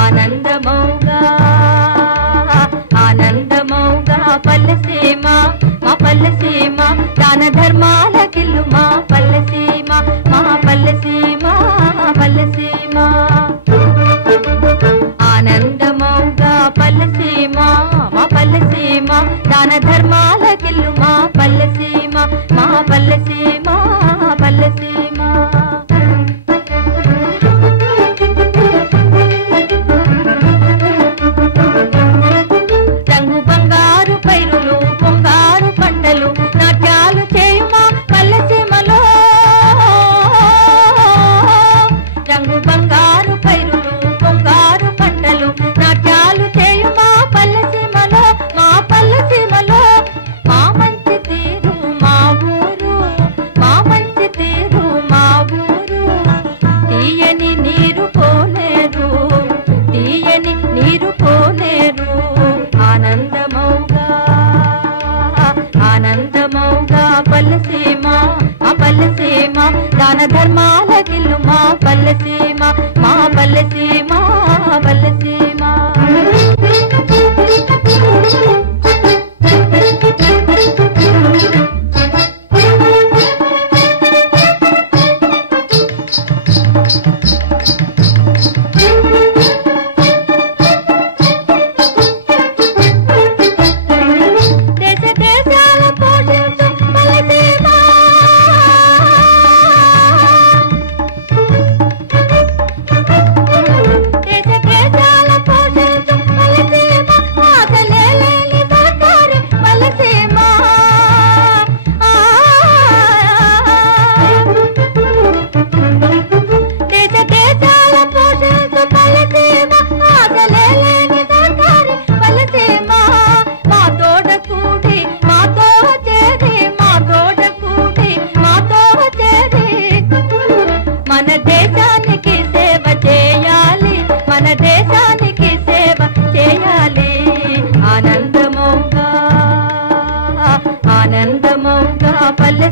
ఆనందమౌగా ఆనందమౌగా పలసే காலத்து పల్లె